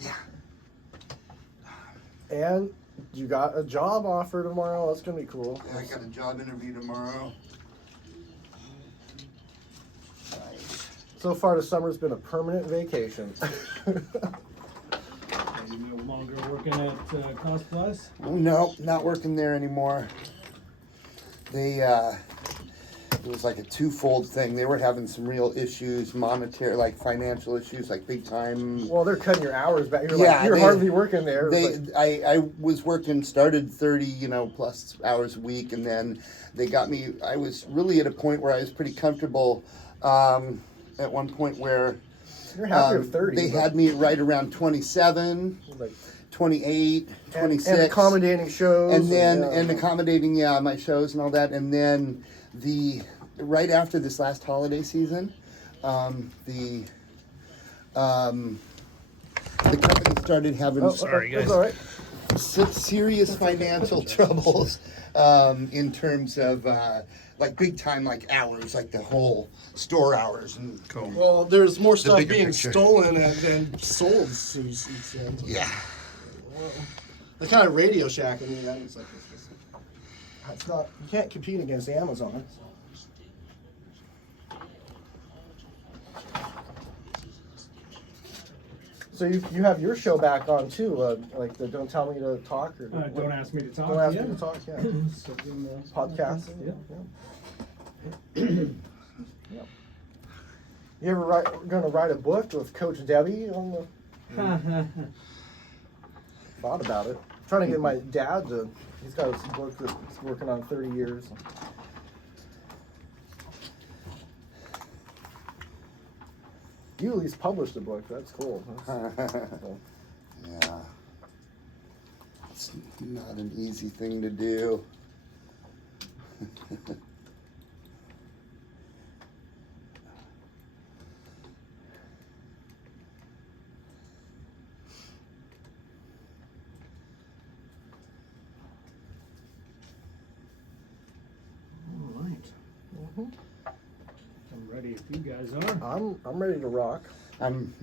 Yeah. And you got a job offer tomorrow. That's going to be cool. Yeah, I got a job interview tomorrow. Nice. So far, the summer's been a permanent vacation. Are you no longer working at Cost Plus? No, not working there anymore. It was like a twofold thing. They were having some real issues, monetary, like financial issues, like big time. Well, they're cutting your hours back. You're hardly working there. I was working, started 30, plus hours a week, and then they got me. I was really at a point where I was pretty comfortable. At one point where you're happy with 30. They had me right around 27. 28, 26. And accommodating shows. And accommodating, my shows and all that. And then right after this last holiday season, the company started having serious financial troubles in terms of like big time, like hours, like the whole store hours. And well, there's more stuff being stolen than sold. Yeah. Well, the kind of Radio Shack, it's like it's not. You can't compete against Amazon. So you have your show back on too, like the Don't Tell Me to Talk or Don't Ask Me to Talk. Don't Ask Me to Talk, yeah. So in the podcast. Yeah. Yeah. You ever gonna write a book with Coach Debbie on the? Thought about it. I'm trying to get my dad to. He's got his book that he's working on 30 years. You at least published a book. That's cool. Cool. Yeah. It's not an easy thing to do. All right. I'm ready if you guys are. I'm ready to rock. I'm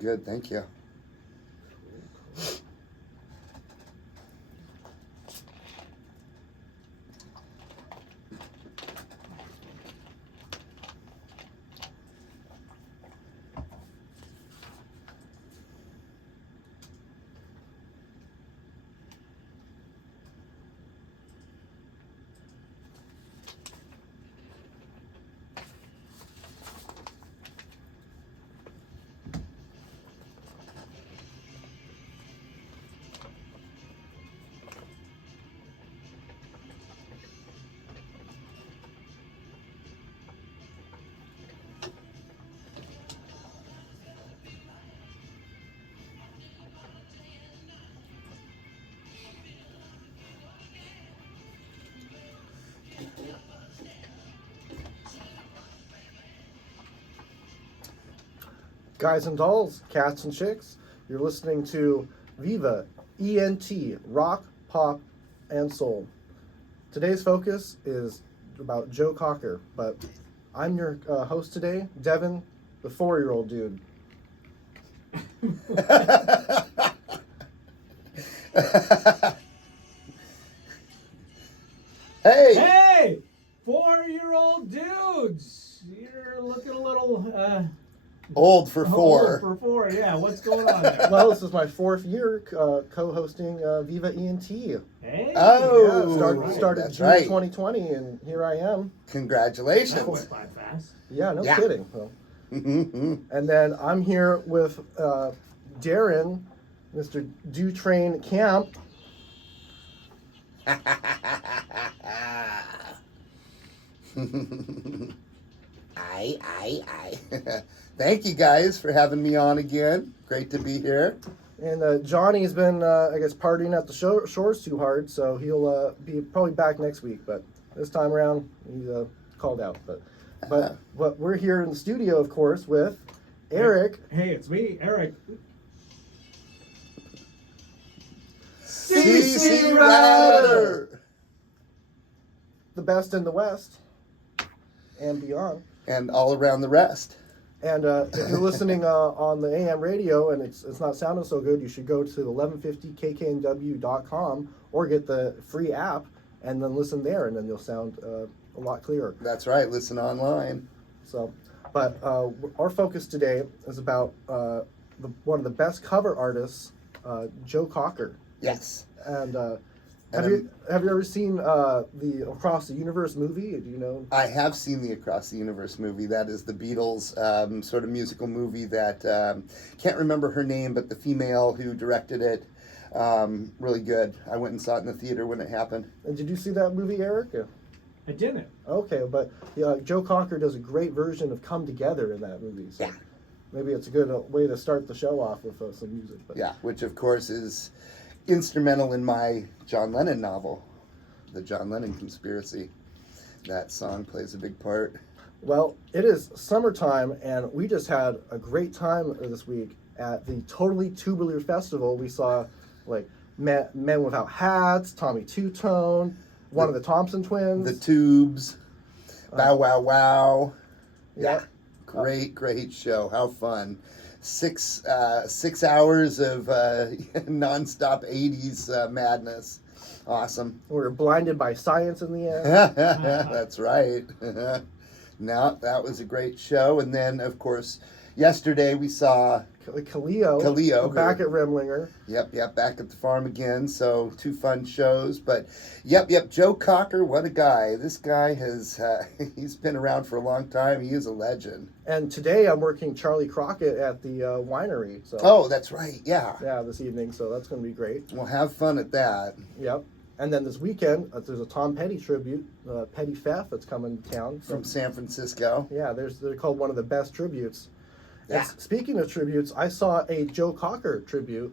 good, thank you. Guys and dolls, cats and chicks, you're listening to Viva ENT, rock, pop, and soul. Today's focus is about Joe Cocker, but I'm your host today, Devin, the 4-year-old dude. Hey! 4-year-old dudes! You're looking a little... Old for 4. Old for 4, yeah. What's going on there? Well, this is my 4th year co-hosting Viva ENT. Hey! Oh! Yeah, started June 2020, and here I am. Congratulations. That went by fast. Yeah, no kidding. Well, and then I'm here with Darren, Mr. Dutrain Camp. Aye. Thank you guys for having me on again. Great to be here. And Johnny's been, I guess, partying at the shores too hard, so he'll be probably back next week. But this time around, he's called out. But we're here in the studio, of course, with Eric. Hey, it's me, Eric. CC Rider! The best in the West and beyond. And all around the rest. And if you're listening on the AM radio and it's not sounding so good, you should go to 1150kknw.com or get the free app and then listen there, and then you'll sound a lot clearer. That's right. Listen online. So, but our focus today is about one of the best cover artists, Joe Cocker. Yes. And have you ever seen the Across the Universe movie? Do you know? I have seen the Across the Universe movie. That is the Beatles sort of musical movie that can't remember her name, but the female who directed it, really good. I went and saw it in the theater when it happened. And did you see that movie, Eric? Yeah. I didn't. Okay, but Joe Cocker does a great version of "Come Together" in that movie. So Yeah. maybe it's a good way to start the show off with some music. But. Yeah, which of course is instrumental in my John Lennon novel, The John Lennon Conspiracy. That song plays a big part. Well, it is summertime, and we just had a great time this week at the Totally Tubular Festival. We saw like Men Without Hats, Tommy Two-Tone, one of the Thompson twins. The Tubes, Bow Wow Wow. Yeah. Great show. How fun. 6 hours of nonstop 80s madness. Awesome. We were blinded by science in the end. That's right. No, that was a great show. And then, of course, yesterday we saw Khaleo back at Remlinger. Yep, back at the farm again. So 2 fun shows. But yep, Joe Cocker, what a guy. This guy has, he's been around for a long time. He is a legend. And today I'm working Charlie Crockett at the winery. So Oh, that's right. Yeah. yeah, this evening. So that's going to be great. We'll have fun at that. Yep. And then this weekend, there's a Tom Petty tribute, Petty Theft, that's coming to town. From San Francisco. Yeah, they're called one of the best tributes. Yeah. And speaking of tributes, I saw a Joe Cocker tribute,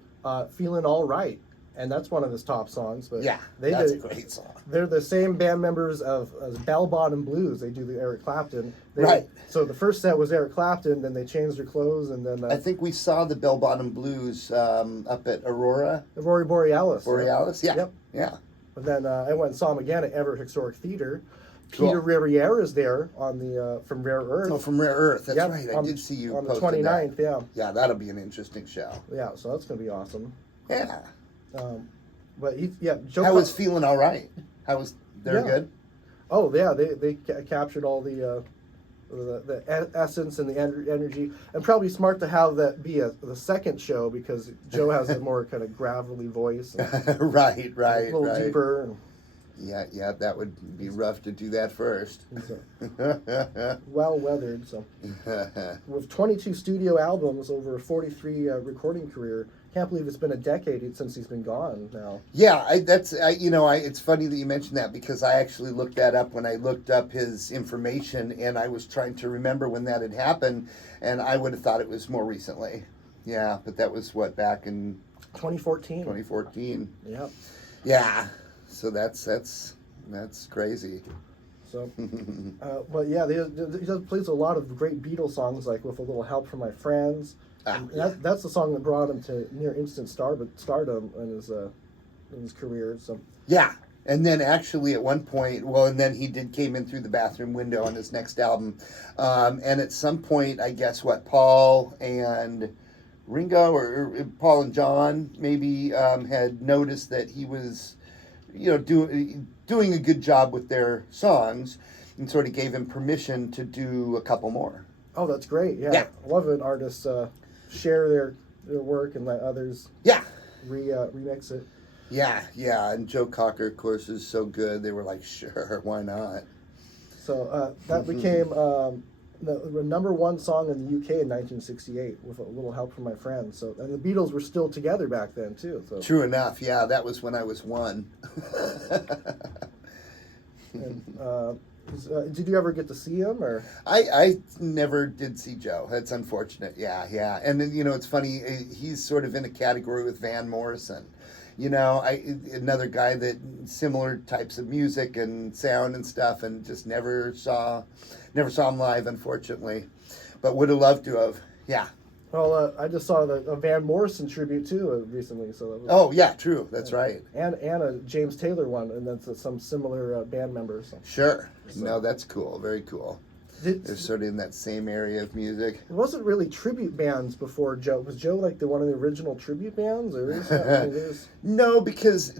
"Feeling All Right," and that's one of his top songs. But Yeah, that's a great song. They're the same band members as Bell Bottom Blues. They do the Eric Clapton. Right. So the first set was Eric Clapton, then they changed their clothes, and then I think we saw the Bell Bottom Blues up at Aurora Rory Borealis. Borealis. Yeah. Yep. Yeah. But then I went and saw him again at Everett Historic Theater. Cool. Peter Riviere is there on the from Rare Earth. Oh, from Rare Earth. That's Yep, right. I did see you on the posted 29th. that. Yeah, Yeah, that'll be an interesting show. yeah. So that's gonna be awesome. Yeah. But Joe. How was Feeling All Right? How was they're Yeah. good? Oh yeah, they captured all the essence and the energy, and probably smart to have that be the second show because Joe has a more kind of gravelly voice, and right. a little deeper. And, Yeah, that would be rough to do that first. well weathered. So with 22 studio albums, over a 43 recording career, can't believe it's been a decade since he's been gone now. Yeah, it's funny that you mentioned that because I actually looked that up when I looked up his information and I was trying to remember when that had happened and I would have thought it was more recently. Yeah, but that was back in 2014. 2014. Yeah. Yeah. So that's crazy. So, but yeah, he plays a lot of great Beatles songs, like "With a Little Help from My Friends." And that's the song that brought him to near instant stardom in his career. So Yeah, and then actually at one point, and then he came in through the bathroom window on his next album, and at some point, I guess Paul and Ringo or Paul and John maybe had noticed that he was, doing a good job with their songs, and sort of gave him permission to do a couple more. oh, that's great. Yeah, Yeah. I love when artists share their work and let others Yeah. remix it. Yeah, and Joe Cocker, of course, is so good. They were like, sure, why not? So that became the number one song in the UK in 1968 with a little help from my friends. So, and the Beatles were still together back then too. So True enough. Yeah, that was when I was 1. and, did you ever get to see him or? I never did see Joe. That's unfortunate. Yeah. And then, it's funny. He's sort of in a category with Van Morrison. Another guy that similar types of music and sound and stuff, and just never saw him live, unfortunately. But would have loved to have. Yeah. Well, I just saw the Van Morrison tribute too recently. So that was, Oh yeah, true. That's right. And a James Taylor one, and that's some similar band members. So. Sure. No, that's cool. Very cool. They're sort of in that same area of music. It wasn't really tribute bands before Joe. Was Joe like one of the original tribute bands, or is that, I mean, there's... No, because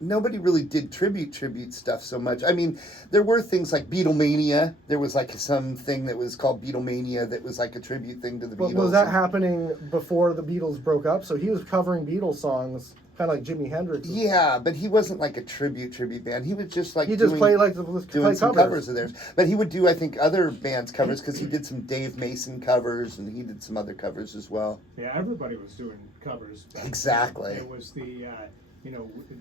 nobody really did tribute stuff so much. I mean, there were things like Beatlemania. There was like something that was called Beatlemania that was like a tribute thing to the But Beatles. was that happening before the Beatles broke up? So he was covering Beatles songs, kind of like Jimi Hendrix. Yeah, but he wasn't like a tribute band. He was just like He just played like doing some covers of theirs. But he would do, I think, other bands' covers because he did some Dave Mason covers and he did some other covers as well. Yeah, everybody was doing covers. Exactly. It was the,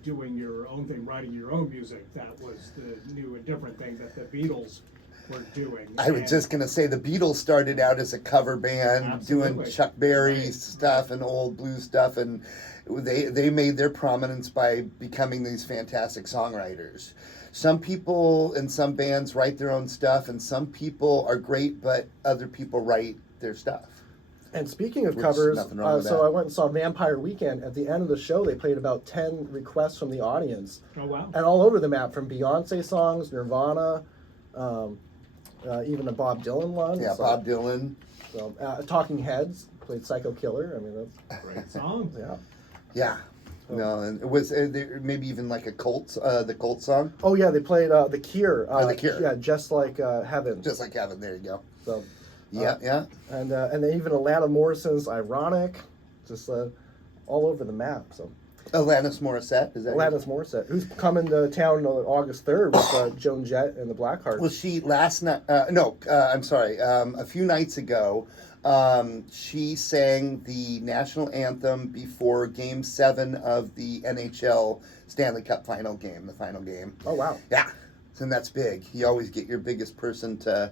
doing your own thing, writing your own music. That was the new and different thing that the Beatles were doing. I was just going to say the Beatles started out as a cover band Absolutely. doing Chuck Berry Right. stuff and old blues stuff, and they made their prominence by becoming these fantastic songwriters. Some people in some bands write their own stuff, and some people are great, but other people write their stuff. And speaking of Which, covers, nothing wrong with so that. I went and saw Vampire Weekend. At the end of the show, they played about 10 requests from the audience. Oh, wow. And all over the map, from Beyonce songs, Nirvana, even a Bob Dylan one. Yeah, so, Bob Dylan. So, Talking Heads played Psycho Killer. I mean, that's, Great song. yeah. Yeah. No, and it was maybe even like a the Cult song. Oh, yeah, they played The Cure. The Cure. Yeah, Just Like Heaven. Just like Heaven, there you go. So, Yeah. and then even Alanis Morissa's Ironic, just all over the map. So Alanis Morissette, is that Alanis Morissette, who's coming to town on August 3rd with Joan Jett and the Blackhearts. Well, she last night, I'm sorry, a few nights ago, she sang the national anthem before Game 7 of the NHL Stanley Cup the final game. Oh, wow. Yeah, and that's big. You always get your biggest person to,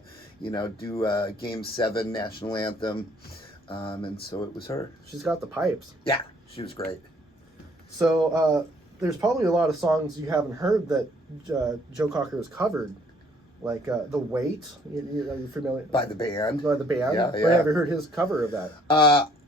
do a Game 7 national anthem, and so it was her. She's got the pipes. Yeah, she was great. So there's probably a lot of songs you haven't heard that Joe Cocker has covered, like The Weight. Are you familiar? By the band. By the band? Yeah, But yeah. have you heard his cover of that?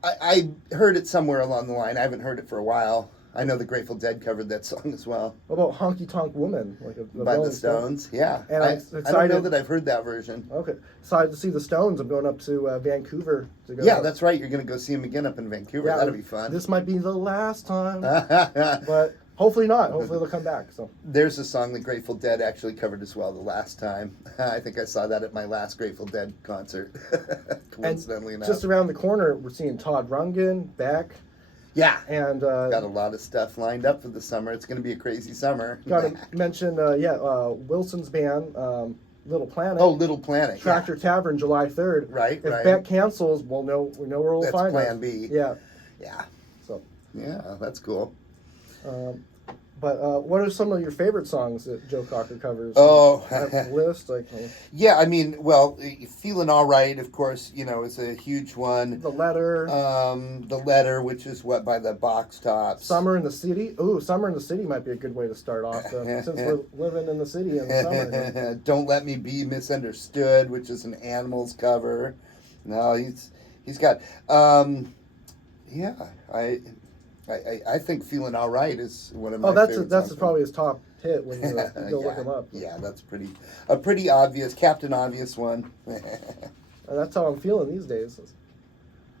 I heard it somewhere along the line. I haven't heard it for a while. I know the Grateful Dead covered that song as well. What about Honky Tonk Woman? Like By the Stones, yeah. And I I'm don't know excited- that I've heard that version. Okay. Excited to see the Stones. I'm going up to Vancouver to go. Yeah, that's right. You're going to go see him again up in Vancouver. Yeah, That'll be fun. This might be the last time, but hopefully not. Hopefully they'll come back. So There's a song the Grateful Dead actually covered as well the last time. I think I saw that at my last Grateful Dead concert, coincidentally enough. just around the corner, we're seeing Todd Rundgren, Beck, Yeah, and got a lot of stuff lined up for the summer. It's going to be a crazy summer. got to mention, Wilson's band, Little Planet. Oh, Little Planet. Yeah. Tractor Tavern, July 3rd. Right, If right. Beck cancels, we know where we'll That's find plan us. B. Yeah. Yeah. So, Yeah, that's cool. but what are some of your favorite songs that Joe Cocker covers? Oh. I have a list. Yeah, I mean, well, Feeling All Right, of course, is a huge one. The Letter. The Letter, which is by the Box Tops. Summer in the City. Ooh, Summer in the City might be a good way to start off, since we're living in the city in the summer. Don't Let Me Be Misunderstood, which is an Animals cover. No, he's got, yeah, I think Feeling All Right is one of my favorite that's songs. probably his top hit when you go look him up. Yeah, that's a pretty obvious, Captain Obvious one. And that's how I'm feeling these days.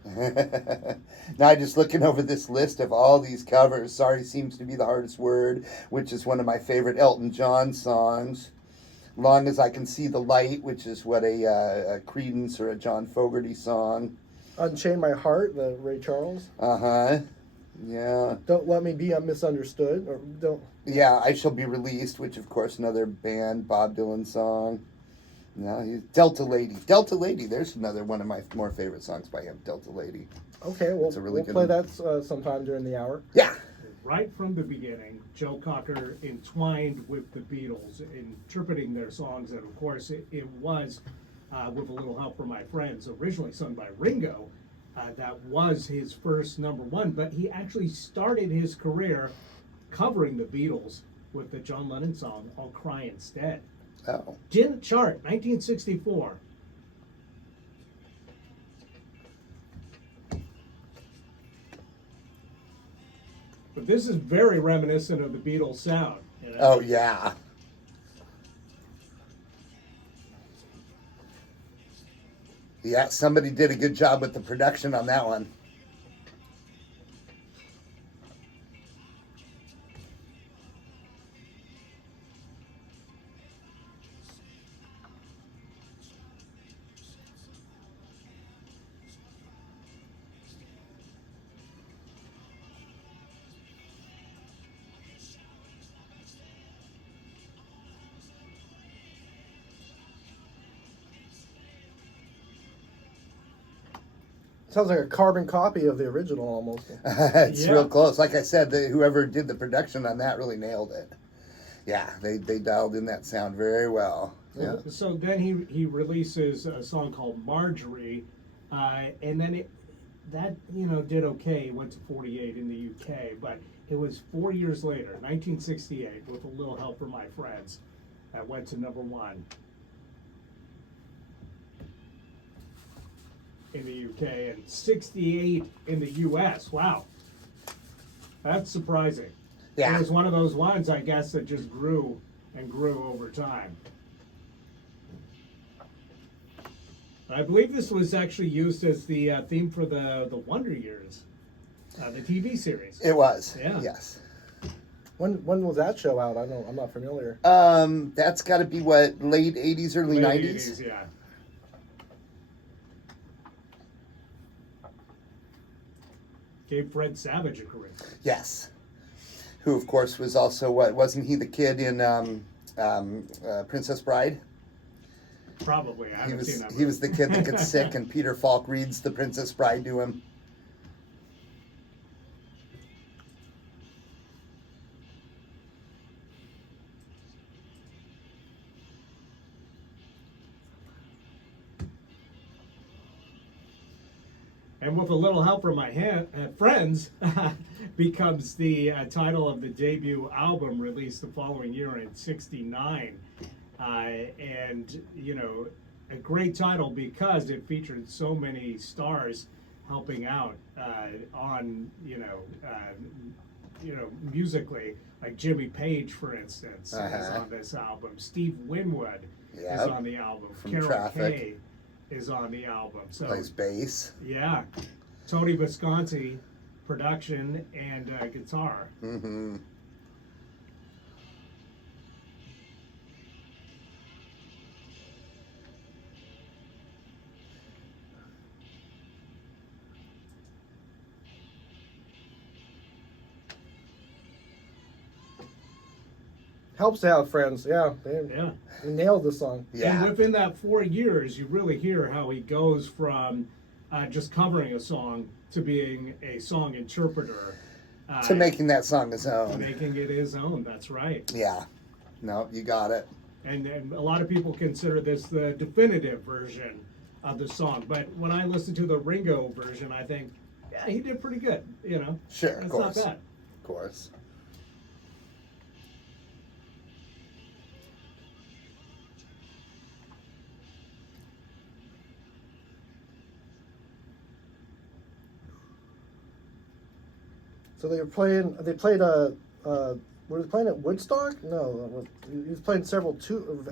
Now, just looking over this list of all these covers, Sorry Seems to Be the Hardest Word, which is one of my favorite Elton John songs. Long as I Can See the Light, which is a Creedence or a John Fogerty song. Unchain My Heart, the Ray Charles. Uh-huh. Yeah. Don't Let Me Be Misunderstood. Or don't. Yeah, I Shall Be Released, which, of course, another band, Bob Dylan song. No, Delta Lady. Delta Lady, there's another one of my more favorite songs by him, Delta Lady. Okay, well, It's a really we'll good play one. that sometime during the hour. Yeah. Right from the beginning, Joe Cocker entwined with the Beatles, interpreting their songs, and of course it was, with a little help from my friends, originally sung by Ringo. That was his first number one, but he actually started his career covering the Beatles with the John Lennon song, I'll Cry Instead. Oh. Didn't chart, 1964. But this is very reminiscent of the Beatles sound. Oh, yeah. Yeah, somebody did a good job with the production on that one. Sounds like a carbon copy of the original almost. It's Yeah. real close. Like I said, whoever did the production on that really nailed it. Yeah, they dialed in that sound very well. Yeah. So then he releases a song called Marjorie, and then that did okay. It went to 48 in the UK, but it was 4 years later, 1968, with a little help from my friends, that went to #1 in the UK and 68 in the US. Wow, that's surprising. Yeah. It was one of those ones, I guess, that just grew and grew over time. I believe this was actually used as the theme for the Wonder Years, the TV series. It was. Yeah. Yes. When was that show out? I'm not familiar. That's got to be what, late 80s, early Late 90s. 80s, yeah. Gave Fred Savage a career. Yes. Who, of course, was also wasn't he the kid in Princess Bride? Probably. I He haven't was seen that he was the movie. kid that gets sick, and Peter Falk reads the Princess Bride to him. And with a little help from my friends, becomes the title of the debut album released the following year in '69. And, a great title because it featured so many stars helping out on, musically. Like Jimmy Page, for instance, is Uh-huh. on this album. Steve Winwood is Yep. on the album. From Carol Traffic. Kay is on the album. So Plays bass. yeah, Tony Visconti, production and guitar. Mm-hmm. Helps to have friends. Yeah, they Yeah. nailed the song. Yeah. And within that 4 years, you really hear how he goes from just covering a song to being a song interpreter. To making that song his own. Making it his own, that's right. Yeah. No, you got it. And a lot of people consider this the definitive version of the song. But when I listen to the Ringo version, I think, yeah, he did pretty good, Sure, of That's course. not bad. Of course. So they played were they playing at Woodstock? No, he was playing several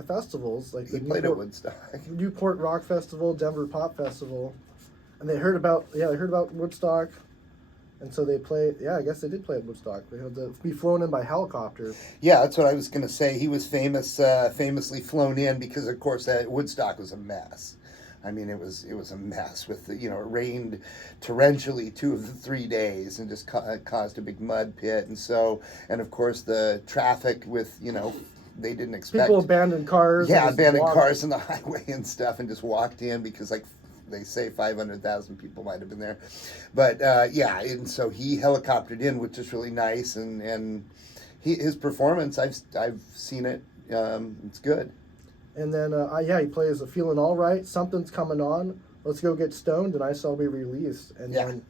festivals like He the played at Woodstock. Newport Rock Festival, Denver Pop Festival, and they heard about Woodstock, and so they played. Yeah, I guess they did play at Woodstock. They had to be flown in by helicopter. Yeah, that's what I was going to say. He was famously flown in because, of course, that Woodstock was a mess. I mean, it was a mess with it rained torrentially 2 of the 3 days and just caused a big mud pit, and of course the traffic with they didn't expect People abandoned cars. yeah and just abandoned walked. cars on the highway and stuff and just walked in because they say 500,000 people might have been there, but yeah, and so he helicoptered in, which is really nice, and his performance I've seen it, it's good. And then, he plays a Feeling All Right, Something's Coming On, Let's Go Get Stoned, and I Shall Be Released. And Yeah. then,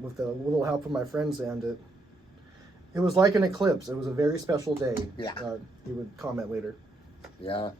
with a little help from my friends, and it was like an eclipse. It was a very special day. Yeah. He would comment later. Yeah.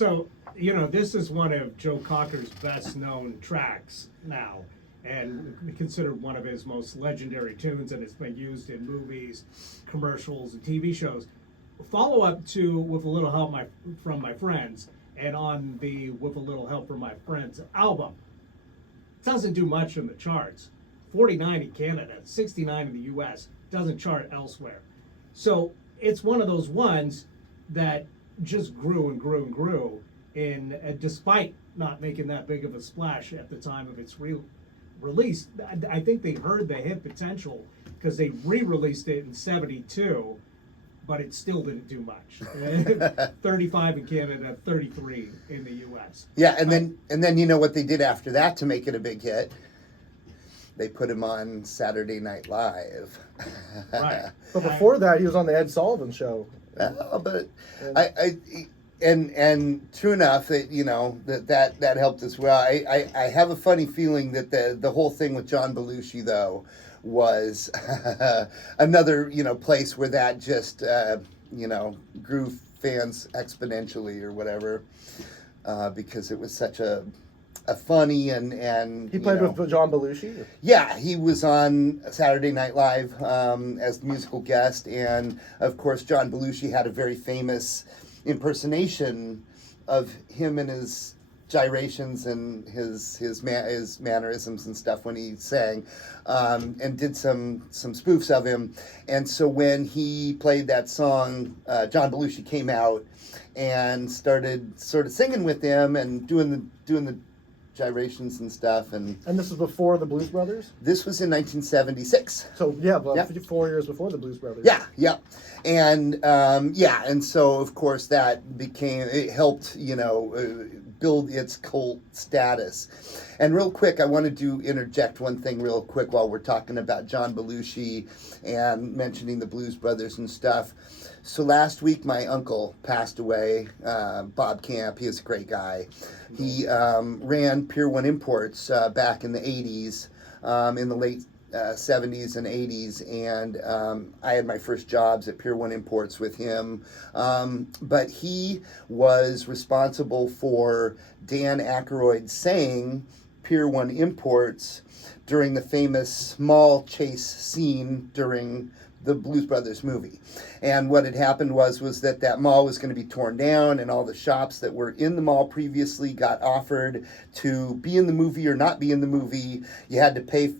So, this is one of Joe Cocker's best known tracks now, and considered one of his most legendary tunes, and it's been used in movies, commercials, and TV shows. Follow up to With a Little Help from My Friends, and on the With a Little Help from My Friends album. Doesn't do much in the charts. 49 in Canada, 69 in the US, doesn't chart elsewhere. So it's one of those ones that just grew and grew and grew, despite not making that big of a splash at the time of its release. I think they heard the hit potential because they re-released it in '72, but it still didn't do much. 35 in Canada, 33 in the US. Yeah, and then you know what they did after that to make it a big hit? They put him on Saturday Night Live. Right. But before that, he was on the Ed Sullivan Show. But and true enough that that helped as well. I have a funny feeling that the whole thing with John Belushi though was another place where that just grew fans exponentially or whatever, because it was such a funny and He played with John Belushi? Yeah, he was on Saturday Night Live as the musical guest, and of course John Belushi had a very famous impersonation of him and his gyrations and his mannerisms and stuff when he sang, and did some spoofs of him. And so when he played that song, John Belushi came out and started sort of singing with him and doing the gyrations and stuff. And this was before the Blues Brothers? This was in 1976. So, yeah, 4 years before the Blues Brothers. Yeah. And so, of course, it helped, build its cult status. And real quick, I wanted to interject one thing real quick while we're talking about John Belushi and mentioning the Blues Brothers and stuff. So last week, my uncle passed away, Bob Camp. He was a great guy. He ran Pier 1 Imports back in the 80s, in the late 70s and 80s, and I had my first jobs at Pier 1 Imports with him. But he was responsible for Dan Aykroyd saying Pier 1 Imports during the famous mall chase scene during the Blues Brothers movie. And what had happened was that mall was going to be torn down, and all the shops that were in the mall previously got offered to be in the movie or not be in the movie. You had to pay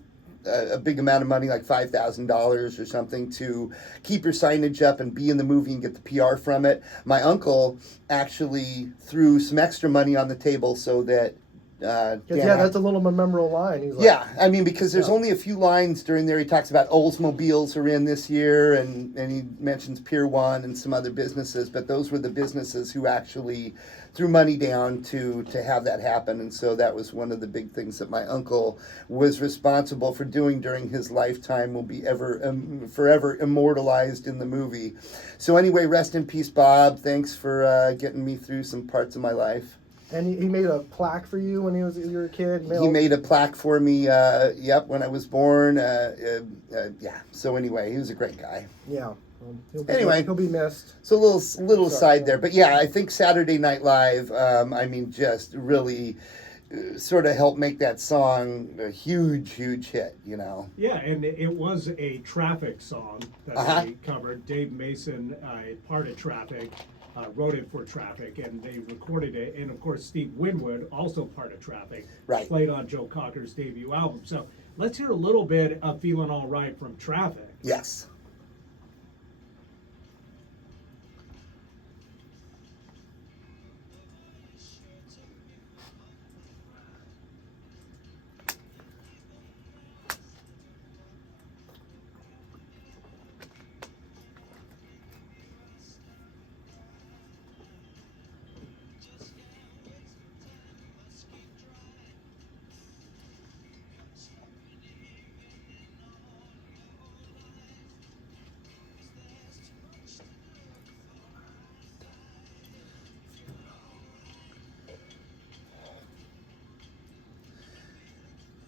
a big amount of money, like $5,000 or something, to keep your signage up and be in the movie and get the PR from it. My uncle actually threw some extra money on the table so that that's a little memorable line. He's like, yeah, I mean, because there's only a few lines during there. He talks about Oldsmobiles are in this year, and he mentions Pier 1 and some other businesses, but those were the businesses who actually threw money down to have that happen. And so that was one of the big things that my uncle was responsible for doing during his lifetime, will be forever immortalized in the movie. So anyway, rest in peace, Bob. Thanks for getting me through some parts of my life. And he made a plaque for you when you were a kid? He made a plaque for me, when I was born. So anyway, he was a great guy. Yeah. He'll be missed. So a little side there. But yeah, I think Saturday Night Live, just really sort of helped make that song a huge, huge hit, Yeah, and it was a Traffic song that they covered. Dave Mason, part of Traffic, wrote it for Traffic, and they recorded it. And of course, Steve Winwood, also part of Traffic, played on Joe Cocker's debut album. So let's hear a little bit of Feeling All Right from Traffic. Yes.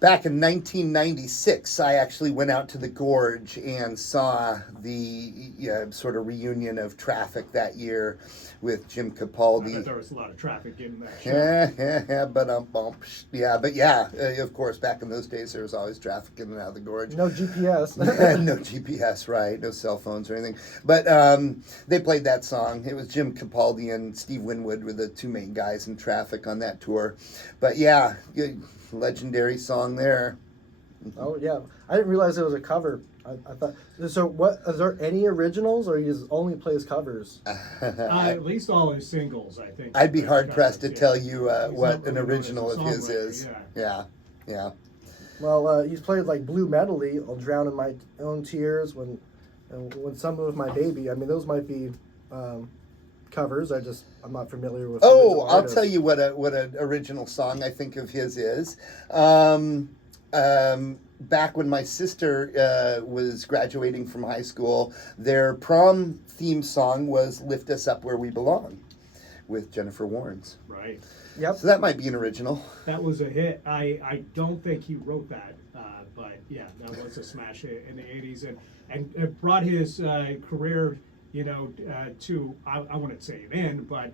back in 1996, I actually went out to the Gorge and saw the sort of reunion of Traffic that year with Jim I Capaldi. bet there was a lot of traffic getting that show. Of course, back in those days, there was always traffic in and out of the Gorge. No GPS. No GPS, right? No cell phones or anything. But they played that song. It was Jim Capaldi and Steve Winwood were the two main guys in Traffic on that tour. But yeah, good, legendary song there. Oh yeah, I didn't realize it was a cover. I thought so. What is there any originals, or he just only plays covers? At least all his singles, I think. I'd be hard pressed to Yeah. tell you He's what not an really known original as a of his songwriter, is. yeah. Yeah. Well, he's played like Blue Medley, "I'll Drown in My Own Tears," when "Summer with My Baby." I mean, those might be covers. I'm not familiar with. Oh, original I'll artists. tell you what an original song I think of his is. Back when my sister was graduating from high school, their prom theme song was "Lift Us Up Where We Belong" with Jennifer Warnes. Right. Yep. So that might be an original. That was a hit. I don't think he wrote that, but yeah, that was a smash hit in the 80s, and it brought his career, to, I wouldn't say an end, but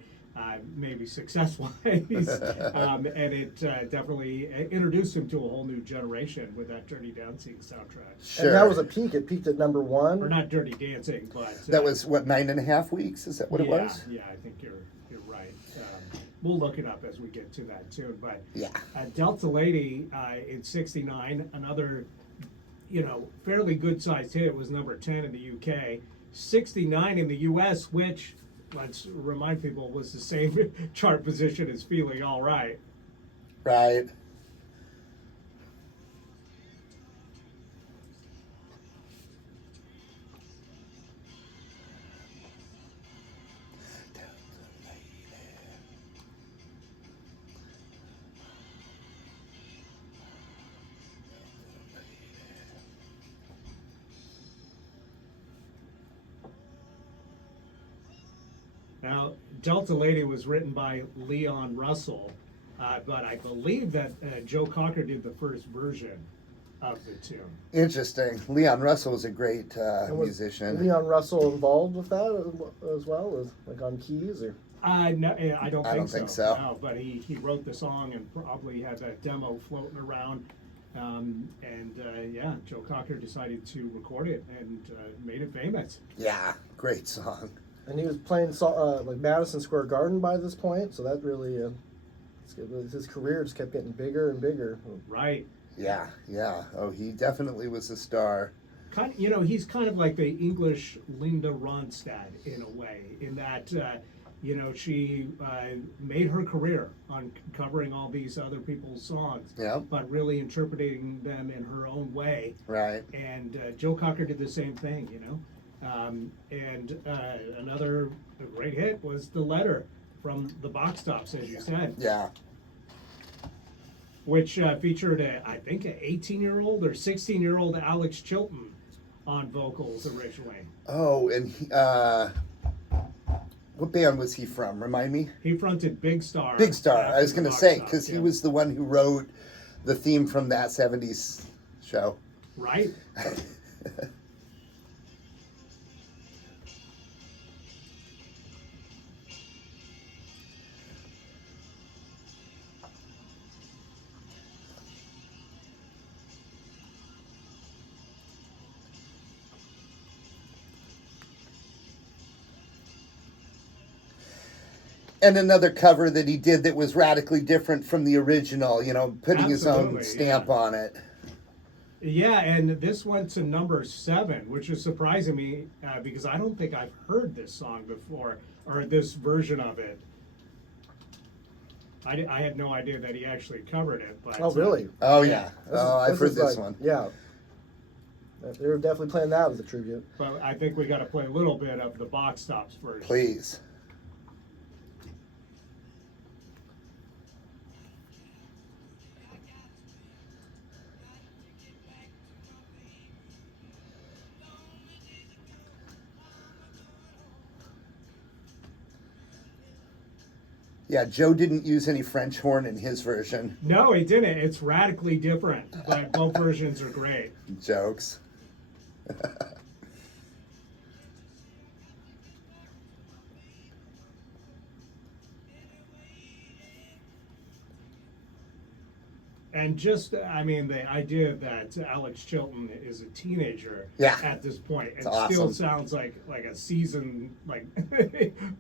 maybe success-wise, and it definitely introduced him to a whole new generation with that Dirty Dancing soundtrack. Sure. And that was a peak. It peaked at number one. Or not Dirty Dancing, but That was what, 9.5 weeks? Is that what it was? Yeah, I think you're right. We'll look it up as we get to that tune. But Yeah. Delta Lady in '69, another fairly good sized hit, was number 10 in the UK, 69 in the US, which, let's remind people, was the same chart position as Feeling All Right. Right. Now, Delta Lady was written by Leon Russell, but I believe that Joe Cocker did the first version of the tune. Interesting. Leon Russell was a great And was musician. Leon Russell involved with that as well, as like on keys or? No, I don't think so. so. No, but he wrote the song and probably had that demo floating around. Joe Cocker decided to record it and made it famous. Yeah, great song. And he was playing like Madison Square Garden by this point, so that really his career just kept getting bigger and bigger. Right. Yeah. Oh, he definitely was a star. He's kind of like the English Linda Ronstadt in a way, in that, she made her career on covering all these other people's songs, Yeah. but really interpreting them in her own way. Right. And Joe Cocker did the same thing, another great hit was The Letter from the Box Tops, as you said, Yeah. which featured, I think, an 18-year-old or 16-year-old Alex Chilton on vocals originally. Oh, and what band was he from? Remind me. He fronted Big Star. Big Star. I was after going the to Box say, Tops, because he yeah. was the one who wrote the theme from that 70s show. Right? And another cover that he did that was radically different from the original, putting his own Absolutely, stamp yeah. on it. Yeah, and this went to number 7, which is surprising me because I don't think I've heard this song before, or this version of it. I had no idea that he actually covered it. But Oh, really? Oh, yeah. This I've is heard this like- one. Yeah. They were definitely playing that as a tribute. But I think we got to play a little bit of the Box Tops version. Please. Yeah, Joe didn't use any French horn in his version. No, he didn't. It's radically different, but both versions are great. Jokes. And just, I mean, the idea that Alex Chilton is a teenager Yeah. at this point and It's still awesome. sounds like a seasoned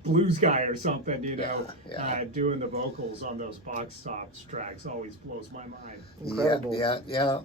blues guy or something, Yeah. doing the vocals on those box tops tracks always blows my mind. Incredible. Yeah.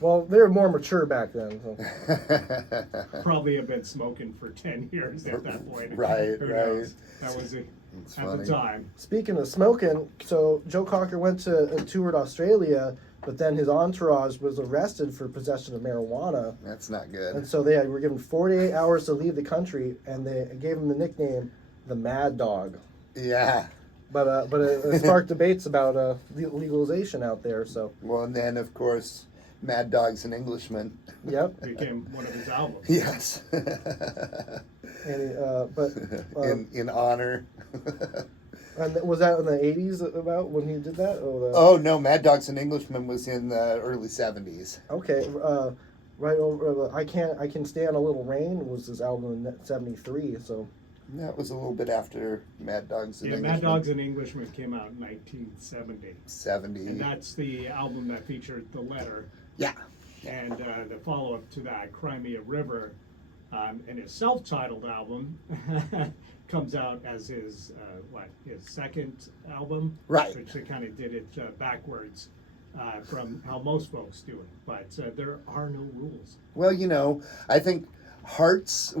Well, they were more mature back then. So. Probably have been smoking for 10 years at that point. Right, Who right. knows? That was it It's at funny. the time. Speaking of smoking, so Joe Cocker went to and toured Australia, but then his entourage was arrested for possession of marijuana. That's not And good. so they were given 48 hours to leave the country, and they gave him the nickname the Mad Dog. Yeah. But it sparked debates about legalization out there. So Well, and then, of course, Mad Dog's an Englishman. yep. Became one of his albums. Yes. And in honor. and was that in the 80s about when he did that? Or Oh, no, Mad Dog's an Englishman was in the early 70s. okay. Right over. I can stand a little rain was his album in '73. So That was a little bit after Mad Dog's an Yeah, Englishman. Mad Dogs and Englishmen came out in 1970. 70. And that's the album that featured The Letter. Yeah. And the follow-up to that, Crimea River, and his self-titled album comes out as his second album, Right. which they kind of did it backwards from how most folks do it. But there are no rules. Well, I think Heart's,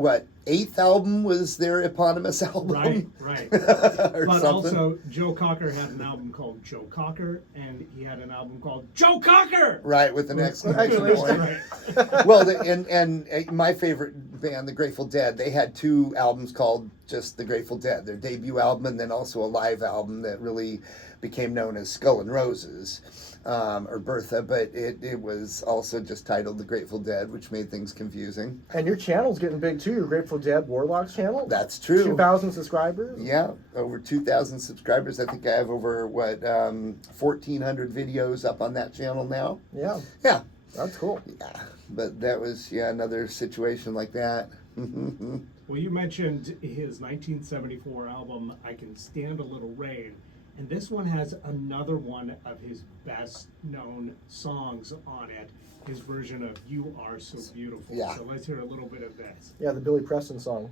eighth album was their eponymous album? Right. or But something. also, Joe Cocker had an album called Joe Cocker, and he had an album called Joe Cocker. Right, with an exclamation Actually, point. Right. Well, and my favorite band, the Grateful Dead, they had two albums called just the Grateful Dead, their debut album, and then also a live album that really became known as Skull and Roses, or Bertha, but it was also just titled the Grateful Dead, which made things confusing. and your channel's getting big too. Your Grateful Dead Warlocks channel. That's true. 2,000 subscribers. Yeah, over 2,000 subscribers. I think I have over 1,400 videos up on that channel now. Yeah, Yeah, that's cool. yeah. But that was another situation like that. Well, you mentioned his 1974 album, I Can Stand a Little Rain, and this one has another one of his best known songs on it, his version of You Are So Beautiful. Yeah. So let's hear a little bit of this. Yeah, the Billy Preston song.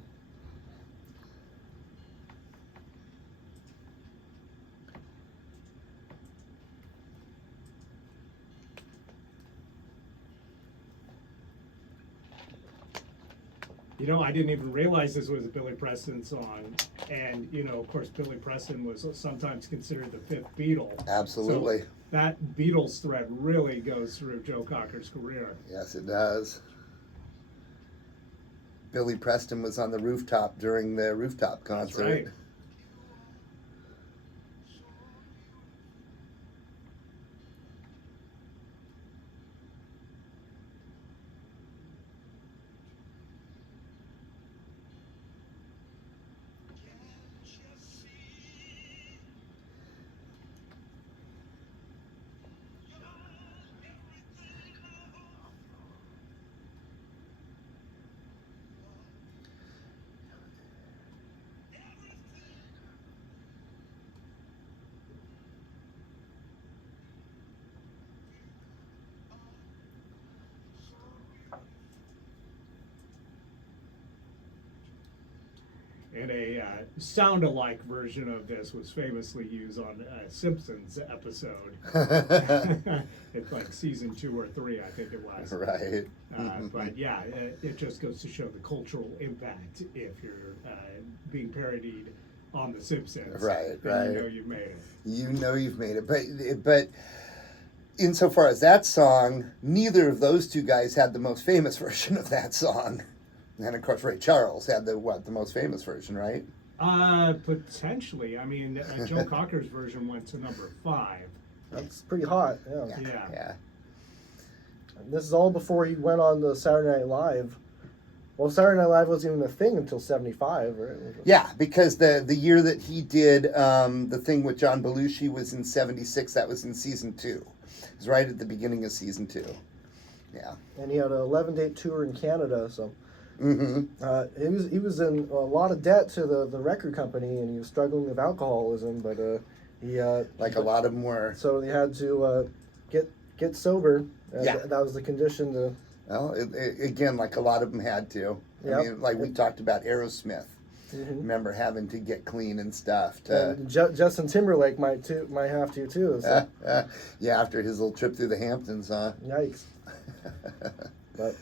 I didn't even realize this was a Billy Preston song. And, of course, Billy Preston was sometimes considered the fifth Beatle. Absolutely. So that Beatles thread really goes through Joe Cocker's career. Yes, it does. Billy Preston was on the rooftop during the rooftop concert. right. And a sound-alike version of this was famously used on a Simpsons episode. It's like season 2 or 3, I think it was. Right. But yeah, it just goes to show the cultural impact if you're being parodied on The Simpsons. Right, then right. You've made it. You know you've made it. But insofar as that song, neither of those two guys had the most famous version of that song. And of course, Ray Charles had the most famous version, right? Potentially. I mean, Joe Cocker's version went to number 5. That's pretty hot. Yeah. Yeah. And this is all before he went on the Saturday Night Live. Well, Saturday Night Live wasn't even a thing until '75, right? Yeah, because the year that he did the thing with John Belushi was in '76. That was in season 2. It was right at the beginning of season 2. Yeah. And he had an 11-date tour in Canada, so Mm-hmm. he was in a lot of debt to the record company, and he was struggling with alcoholism, but he Like a lot of them were. so he had to get sober. And Yeah. that was the condition to. Well, again, like a lot of them had to. Yep. I mean, like we talked about Aerosmith. Mhm. Remember having to get clean and stuff. To And Justin Timberlake might have to too. So. yeah, after his little trip through the Hamptons, huh? Yikes! But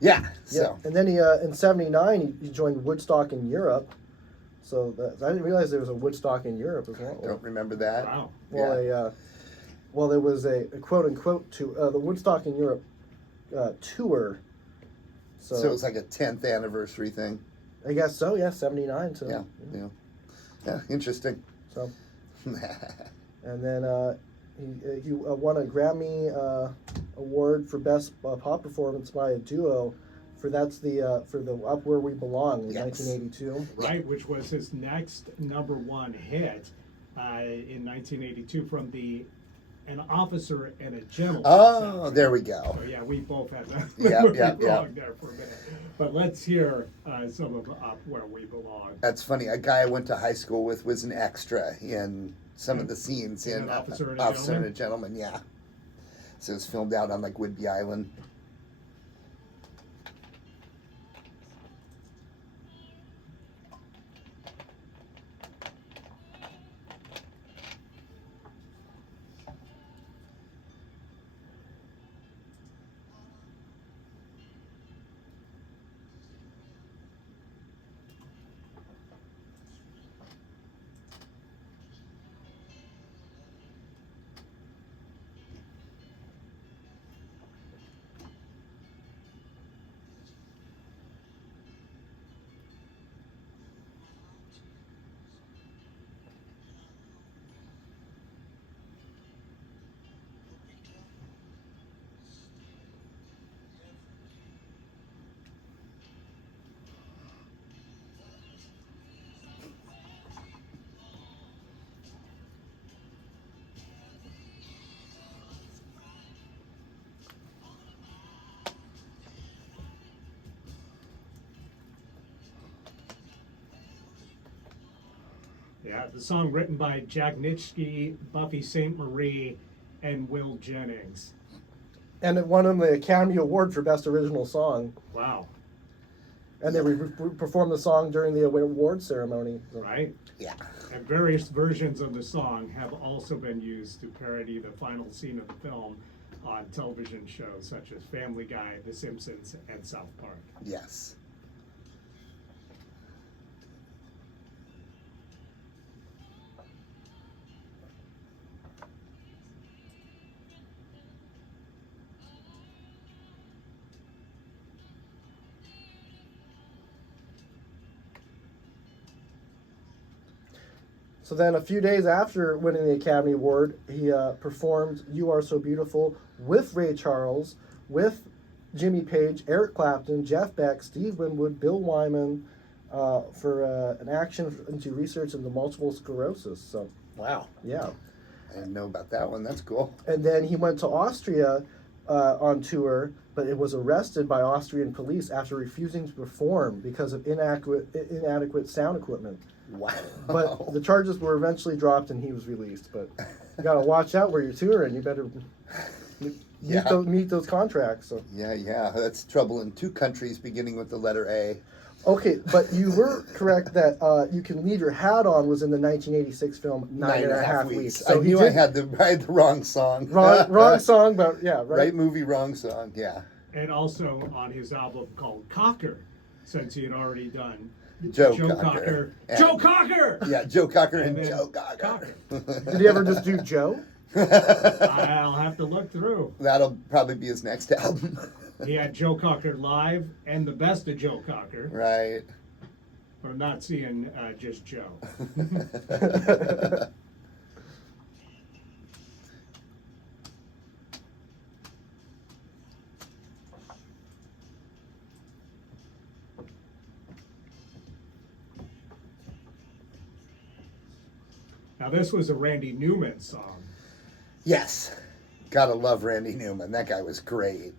Yeah. So and then he in '79 he joined Woodstock in Europe. So I didn't realize there was a Woodstock in Europe as well. don't remember that. Wow. Yeah. Well, there was a quote unquote the Woodstock in Europe tour. So it was like a 10th anniversary thing. I guess so. Yeah, '79. So Yeah. Interesting. So and then he won a Grammy award for best pop performance by a duo. For the Up Where We Belong in Yes. 1982. Right, which was his next #1 hit in 1982 from An Officer and a Gentleman. Oh, there we go. So, yeah, we both had that Yeah, movie yeah, yeah. wrong there for a minute. But let's hear some of Up Where We Belong. That's funny. A guy I went to high school with was an extra in some of the scenes in An Officer and a Officer and Gentleman? a Gentleman. Yeah. So it was filmed out on like Whidbey Island. Yeah, the song written by Jack Nitschke, Buffy St. Marie, and Will Jennings. And it won him the Academy Award for Best Original Song. Wow. And they performed the song during the award ceremony. So. Right? Yeah. And various versions of the song have also been used to parody the final scene of the film on television shows such as Family Guy, The Simpsons, and South Park. Yes. So then a few days after winning the Academy Award, he performed You Are So Beautiful with Ray Charles, with Jimmy Page, Eric Clapton, Jeff Beck, Steve Winwood, Bill Wyman, for an action into research into multiple sclerosis. So, Wow. yeah. I didn't know about that one. That's cool. And then he went to Austria on tour, but it was arrested by Austrian police after refusing to perform because of inadequate sound equipment. Wow. But the charges were eventually dropped and he was released. But you got to watch out where you're touring. You better meet those contracts. So. Yeah. That's trouble in 2 countries beginning with the letter A. Okay, but you were correct that You Can Leave Your Hat On was in the 1986 film 9.5 Weeks. So I knew I had the wrong song. Wrong song, but yeah, right. Right movie, wrong song. Yeah. And also on his album called Cocker, since he had already done Joe Cocker. Joe Cocker! Yeah, Joe Cocker and then Joe Cocker. Did he ever just do Joe? I'll have to look through. That'll probably be his next album. He had Joe Cocker Live and the best of Joe Cocker. Right. But I'm not seeing just Joe. Now this was a Randy Newman song. Yes. Gotta love Randy Newman. That guy was great.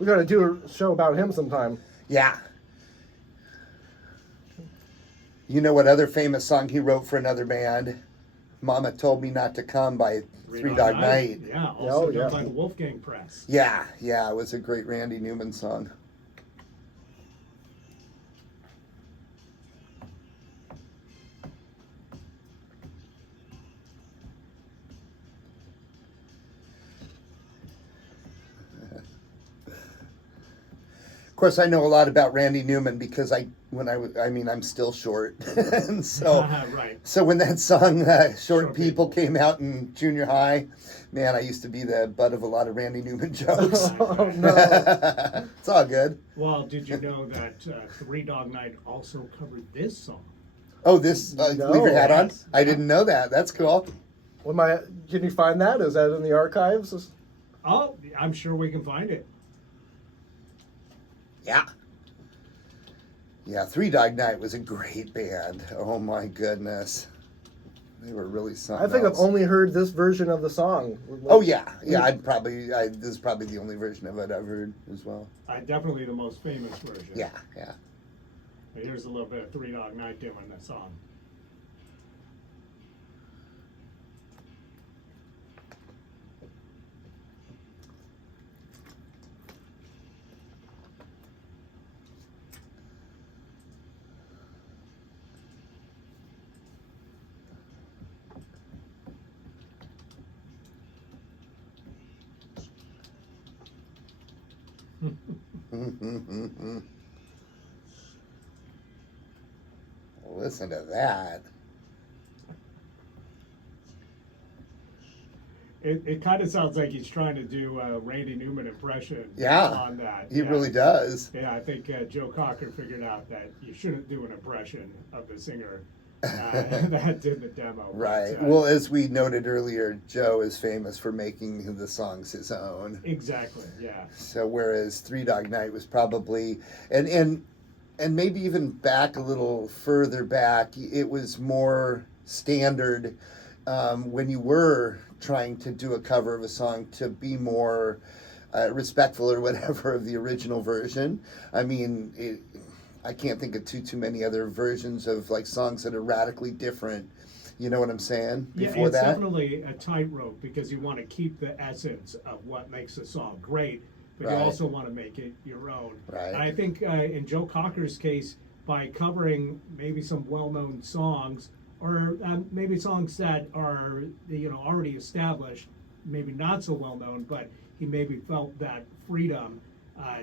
We got to do a show about him sometime. Yeah. You know what other famous song he wrote for another band? Mama Told Me Not to Come by Three Dog Night. Yeah, also yeah. done by the Wolfgang Press. Yeah, it was a great Randy Newman song. Of course, I know a lot about Randy Newman because I'm still short, and so Right. so when that song "Short People" came out in junior high, man, I used to be the butt of a lot of Randy Newman jokes. Oh, no. It's all good. Well, did you know that Three Dog Night also covered this song? Oh, this No. leave your hat on. Yes. I didn't know that. That's cool. Can you find that? Is that in the archives? Oh, I'm sure we can find it. Yeah, Three Dog Night was a great band. Oh my goodness, they were really something. I think else. I've only heard this version of the song. Oh yeah. This is probably the only version of it I've heard as well. Definitely the most famous version. Yeah. But here's a little bit of Three Dog Night doing the song. Listen to that. It kind of sounds like he's trying to do a Randy Newman impression Yeah, on that. He really does. Yeah, I think Joe Cocker figured out that you shouldn't do an impression of the singer that did the demo. Right. But, Well, as we noted earlier, Joe is famous for making the songs his own. exactly, yeah. So whereas Three Dog Night was probably and maybe even back a little further back, it was more standard when you were trying to do a cover of a song to be more respectful or whatever of the original version. I mean, I can't think of too many other versions of like songs that are radically different. You know what I'm saying? Yeah, Before it's that, definitely a tightrope because you want to keep the essence of what makes a song great, but Right. you also want to make it your own. Right. And I think in Joe Cocker's case, by covering maybe some well-known songs or maybe songs that are already established, maybe not so well-known, but he maybe felt that freedom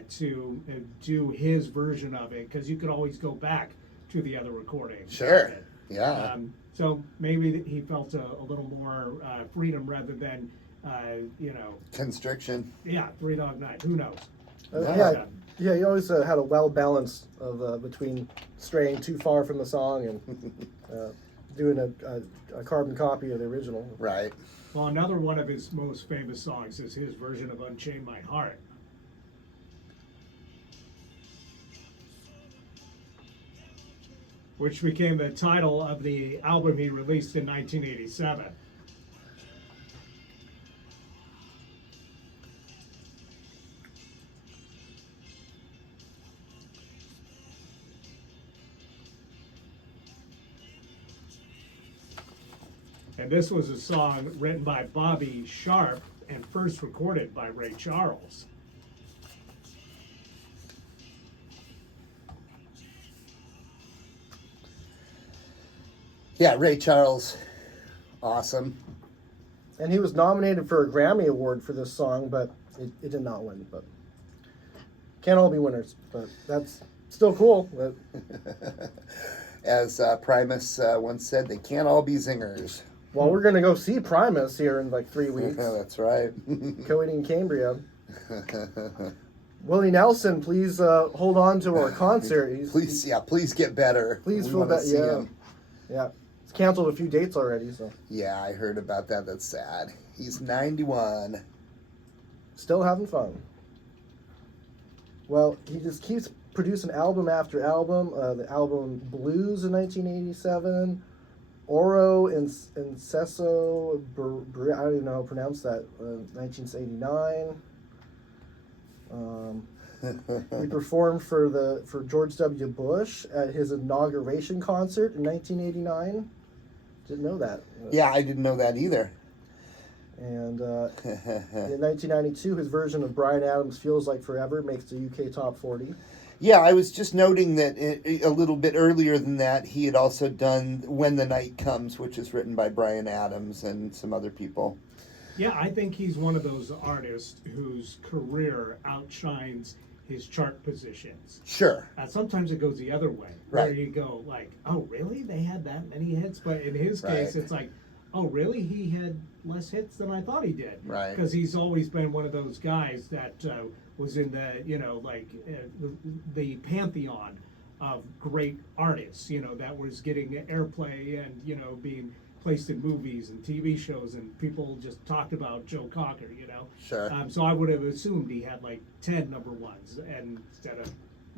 to do his version of it because you could always go back to the other recordings. Sure. of it. Yeah. So maybe he felt a little more freedom rather than, Constriction. yeah, Three Dog Night. Who knows? Yeah, he always had a well balance of between straying too far from the song and doing a carbon copy of the original. Right. Well, another one of his most famous songs is his version of Unchain My Heart. Which became the title of the album he released in 1987. And this was a song written by Bobby Sharp and first recorded by Ray Charles. Yeah, Ray Charles, awesome. And he was nominated for a Grammy Award for this song, but it did not win. But can't all be winners, but that's still cool. But As Primus once said, they can't all be zingers. well, we're gonna go see Primus here in like 3 weeks. That's right. Coed in Cambria. Willie Nelson, please hold on to our concert. Please get better. Please We feel wanna that. see Yeah, him. yeah. It's canceled a few dates already, so Yeah, I heard about that. That's sad. He's 91. still having fun. Well, he just keeps producing album after album. The album Blues in 1987, Oro Incesso, I don't even know how to pronounce that, 1989. He performed for George W. Bush at his inauguration concert in 1989. Didn't know that. Yeah, I didn't know that either. And in 1992, his version of Bryan Adams' "Feels Like Forever" makes the UK top 40. Yeah, I was just noting that a little bit earlier than that, he had also done "When the Night Comes," which is written by Bryan Adams and some other people. Yeah, I think he's one of those artists whose career outshines his chart positions. Sure. Sometimes it goes the other way, where Right. you go like, "Oh, really? They had that many hits?" But in his case, Right. it's like, "Oh, really? He had less hits than I thought he did." Right. Because he's always been one of those guys that was in the the pantheon of great artists. That was getting airplay and being placed in movies and TV shows, and people just talked about Joe Cocker. Sure. So I would have assumed he had like 10 number ones and instead of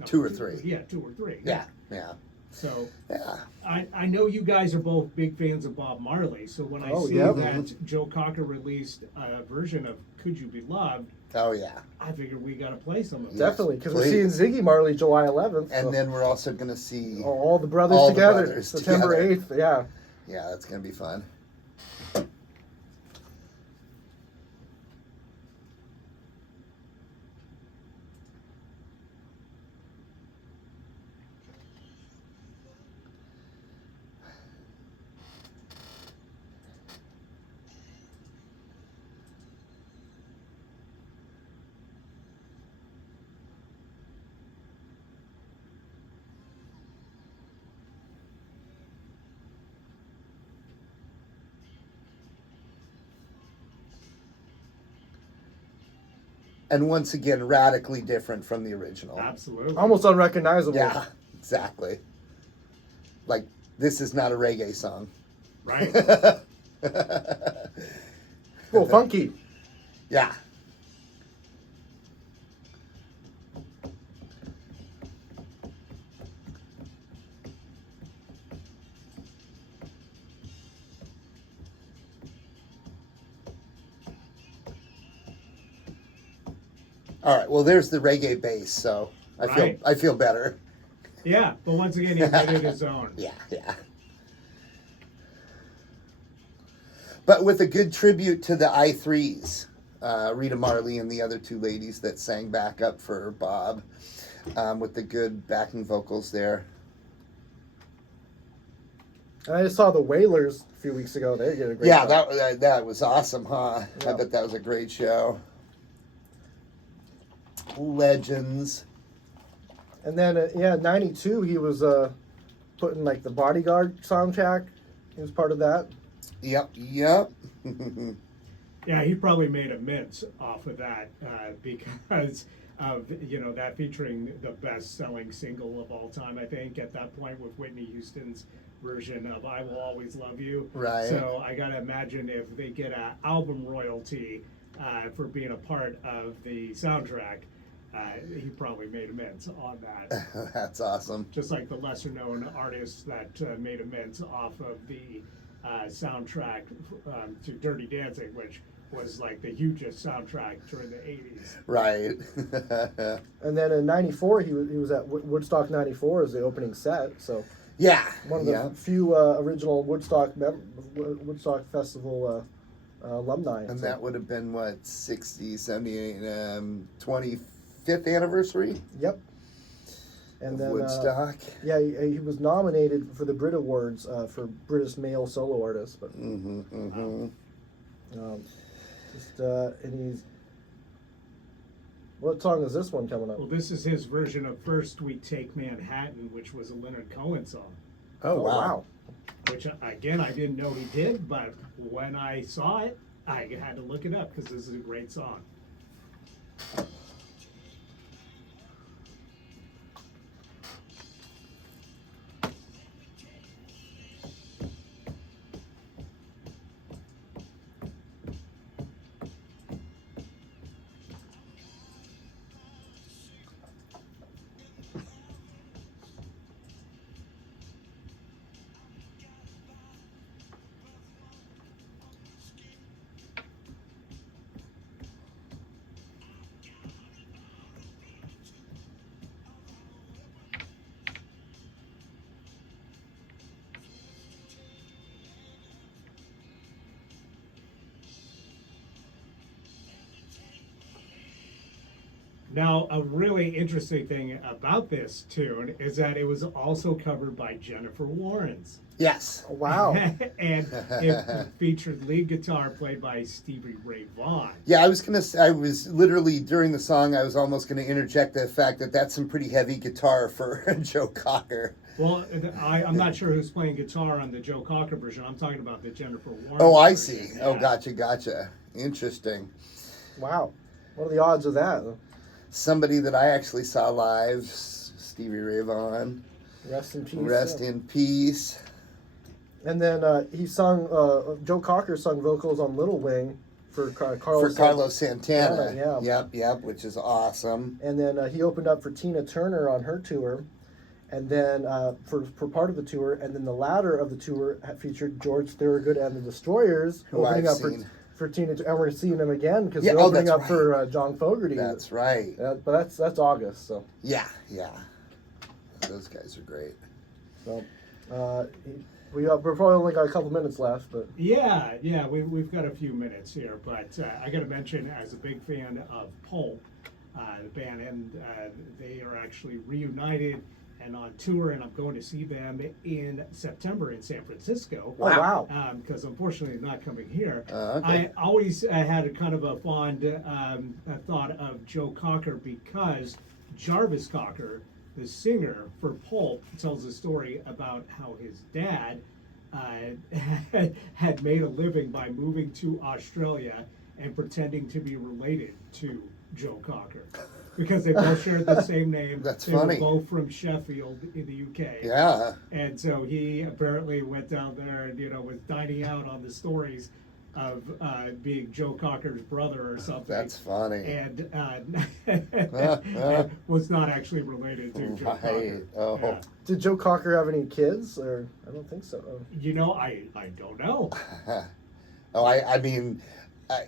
Two or three. Yeah, 2 or 3. Yeah. So Yeah. I know you guys are both big fans of Bob Marley. So when I see yeah. that Joe Cocker released a version of "Could You Be Loved," Oh, yeah. I figured we got to play some of it. Definitely, because we're please. seeing Ziggy Marley July 11th. And so then we're also going to see. all the brothers all the together, brothers September together. 8th. Yeah. Yeah, that's going to be fun. And once again, radically different from the original. Absolutely. Almost unrecognizable. Yeah, exactly. Like, this is not a reggae song. Right. Oh, funky. Yeah. All right. Well, there's the reggae bass, so Right. I feel better. Yeah, but once again, he made it his own. Yeah. But with a good tribute to the I3s, Rita Marley and the other two ladies that sang back up for Bob, with the good backing vocals there. And I just saw the Wailers a few weeks ago. They did a great Yeah, job. that was awesome, huh? Yeah. I bet that was a great show. Legends. And then, 92, he was putting like the Bodyguard soundtrack. He was part of that. Yep. Yeah, he probably made a mint off of that because of that featuring the best-selling single of all time. I think at that point with Whitney Houston's version of "I Will Always Love You." Right. So I gotta imagine if they get an album royalty for being a part of the soundtrack, he probably made amends on that. That's awesome. Just like the lesser-known artists that made amends off of the soundtrack to Dirty Dancing, which was like the hugest soundtrack during the 80s. Right. And then in 94, he was at Woodstock 94 as the opening set. So Yeah. one of the few original Woodstock Festival alumni. And So, that would have been, what, 60, 78, 25th anniversary Yep. And of then Woodstock. yeah, he was nominated for the Brit Awards for British Male Solo Artist, but and he's. What song is this one coming up? Well, this is his version of First We Take Manhattan, which was a Leonard Cohen song, Oh, wow. which, again, I didn't know he did, but when I saw it, I had to look it up because this is a great song. Now, a really interesting thing about this tune is that it was also covered by Jennifer Warnes. Yes. Wow. And it featured lead guitar played by Stevie Ray Vaughan. Yeah, I was literally during the song, I was almost gonna interject the fact that that's some pretty heavy guitar for Joe Cocker. Well, I'm not sure who's playing guitar on the Joe Cocker version. I'm talking about the Jennifer Warnes Oh, I version. see. Yeah. Oh, gotcha. Interesting. Wow. What are the odds of that? Somebody that I actually saw live, Stevie Ray Vaughan. Rest in peace. Rest in peace. And then he sung, Joe Cocker sung vocals on Little Wing for Carlos Santana. Yeah. Yep, which is awesome. And then he opened up for Tina Turner on her tour. And then for part of the tour, and then the latter of the tour featured George Thorogood and the Destroyers Who opening I've up seen. for Tina, and we're seeing them again because Yeah, they're opening that's up right. for John Fogerty. That's right. But that's August, so. Yeah. Those guys are great. So, we've probably only got a couple minutes left, but Yeah, we've got a few minutes here, but I got to mention, as a big fan of Pulp, the band, and they are actually reunited and on tour, and I'm going to see them in September in San Francisco. oh wow, Because unfortunately they're not coming here. Okay. I always had a kind of a fond thought of Joe Cocker because Jarvis Cocker, the singer for Pulp, tells a story about how his dad had made a living by moving to Australia and pretending to be related to Joe Cocker. Because they both shared the same name. That's they funny. Were both from Sheffield in the UK. Yeah. And so he apparently went down there and, was dining out on the stories of being Joe Cocker's brother or something. That's funny. And was not actually related to Joe Cocker. Oh. Yeah. did Joe Cocker have any kids? Or I don't think so. I don't know. I mean,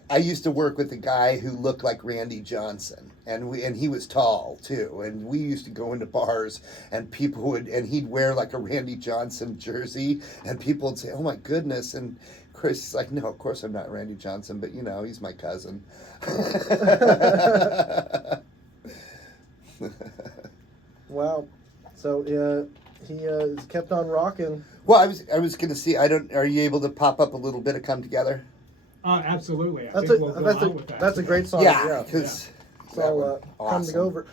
I used to work with a guy who looked like Randy Johnson, and he was tall too. And we used to go into bars, and he'd wear like a Randy Johnson jersey, and people would say, "Oh my goodness!" And Chris is like, "No, of course I'm not Randy Johnson, but he's my cousin." Wow. So he kept on rocking. Well, I was gonna see. Are you able to pop up a little bit of "Come Together"? Absolutely. I That's think we'll go out with that. that's a great song. Yeah, because So come to go over.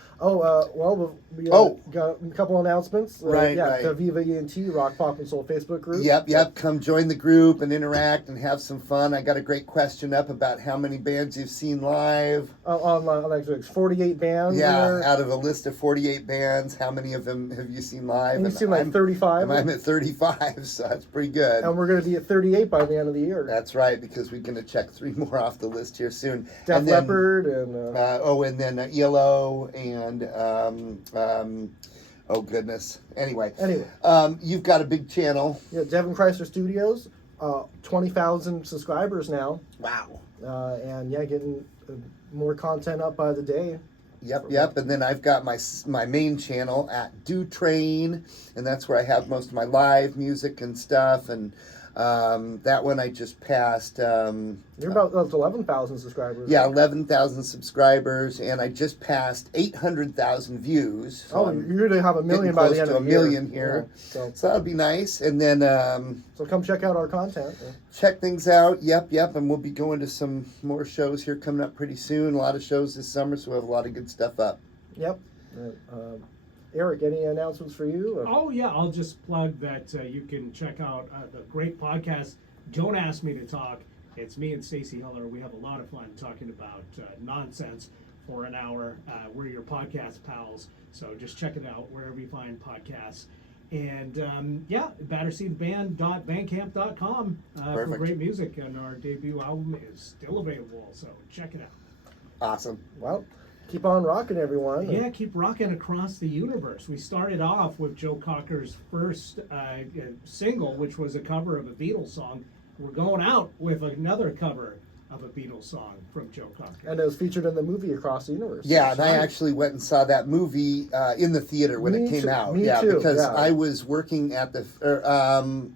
We Oh. got a couple announcements. Right. The Viva ENT Rock Pop and Soul Facebook group. Yep. Come join the group and interact and have some fun. I got a great question up about how many bands you've seen live. On like 48 bands. Yeah, there. out of a list of 48 bands, how many of them have you seen live? And you've seen like 35. And I'm at 35, so that's pretty good. And we're going to be at 38 by the end of the year. That's right, because we're going to check 3 more off the list here soon. Def And then, Leppard and and then ELO and oh goodness. Anyway, you've got a big channel. yeah, Devin Creisler Studios, 20,000 subscribers now, Wow. and getting more content up by the day. Yep. And then I've got my main channel at Do Train, and that's where I have most of my live music and stuff. And that one I just passed. You're about 11,000 subscribers. Yeah, 11,000 subscribers, and I just passed 800,000 views. So I'm you're going to have a million getting by close the end to of the a year. million here. Yeah, So that'll be nice. And then so come check out our content. check things out. Yep. And we'll be going to some more shows here coming up pretty soon. A lot of shows this summer, so we'll have a lot of good stuff up. Yep. Eric, any announcements for you? Oh, yeah, I'll just plug that you can check out the great podcast, Don't Ask Me to Talk. It's me and Stacey Heller. We have a lot of fun talking about nonsense for an hour. We're your podcast pals, so just check it out wherever you find podcasts. And batterseedband.bandcamp.com for Perfect. great music. And our debut album is still available, so check it out. Awesome. Well, keep on rocking, everyone. Yeah, keep rocking across the universe. We started off with Joe Cocker's first single, which was a cover of a Beatles song. We're going out with another cover of a Beatles song from Joe Cocker. And it was featured in the movie Across the Universe. Yeah, and I actually went and saw that movie in the theater when it came out. Me Yeah, too, because yeah. I was working at the,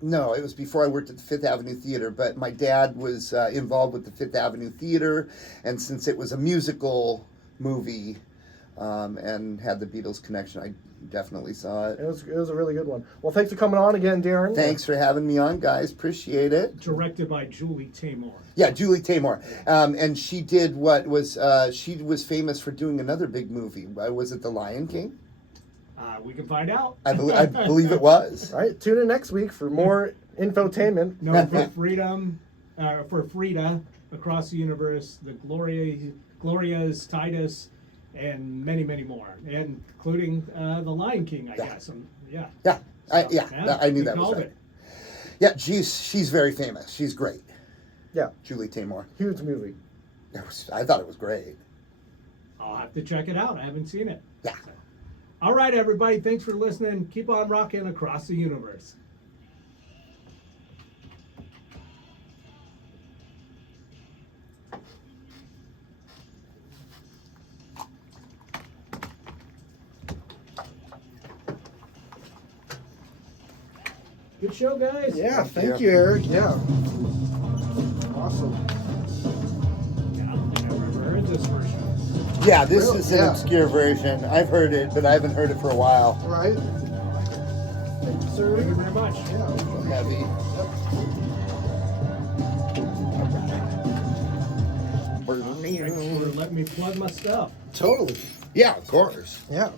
no, it was before I worked at the Fifth Avenue Theater, but my dad was involved with the Fifth Avenue Theater, and since it was a musical movie, and had the Beatles connection. I definitely saw it. It was a really good one. Well, thanks for coming on again, Darren. Thanks for having me on, guys. Appreciate it. Directed by Julie Taymor. Yeah, Julie Taymor, and she did she was famous for doing another big movie. Was it The Lion King? We can find out. I believe it was. All right, tune in next week for more infotainment. Known for freedom, for Frida, Across the Universe, the Glorias, Titus, and many, many more, including The Lion King, I guess. Yeah. Yeah, I knew you that was called right. it. Yeah, she's very famous. She's great. Yeah, Julie Taymor. huge movie. I thought it was great. I'll have to check it out. I haven't seen it. Yeah. All right, everybody. Thanks for listening. Keep on rocking across the universe. Good show, guys. Yeah, Thank thank you. you, Eric. Yeah. Awesome. Yeah, I never heard this version. Yeah, this Really? is an Yeah. obscure version. I've heard it, but I haven't heard it for a while. Right. Thank you, sir. Thank you very much. Yeah. Heavy. Thanks for letting me plug my stuff. Totally. Yeah, of course. Yeah.